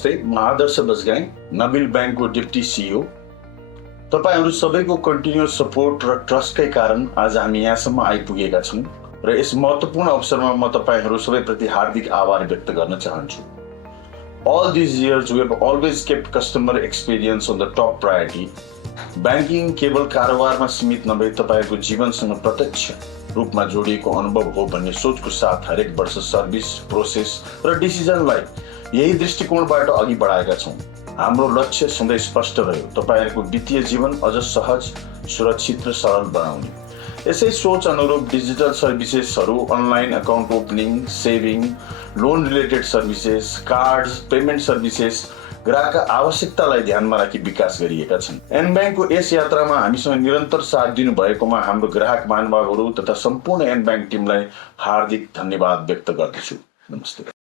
नमस्ते, म आदर्श बजगाई, नबिल बैंकको डिप्टी सिइओ। तपाईहरू सबैको कन्टिन्युअस सपोर्ट र ट्रस्टकै कारण आज हामी यहाँसम्म आइपुगेका छौँ र यस महत्त्वपूर्ण अवसरमा म तपाईहरू सबैप्रति हार्दिक आभार व्यक्त गर्न चाहन्छु। All these years, we have always kept customer experience on the top priority. Banking केवल कारोबारमा सीमित नभई तपाईको जीवनसँग प्रत्यक्ष रूपमा जोडिएको अनुभव हो भन्ने सोचको साथ हरेक वर्ष सर्भिस, प्रोसेस र डिसिजनलाई यही दृष्टिकोणबाट अघि बढाएका छौँ। हाम्रो लक्ष्य सधैँ स्पष्ट रह्यो, तपाईहरूको वित्तीय जीवन अझ सहज, सुरक्षित र सरल बनाउने। यसै सोच अनुरूप डिजिटल सर्भिसेसहरू, online account opening, saving, loan related services, cards, payment services ग्राहकका आवश्यकतालाई ध्यानमा राखी विकास गरिएका छन्। एन बैंकको यस यात्रामा हामीसँग निरन्तर साथ दिनुभएकोमा हाम्रो ग्राहक महानुभावहरू तथा सम्पूर्ण एन बैंक टिमलाई हार्दिक धन्यवाद व्यक्त गर्दछु। नमस्ते।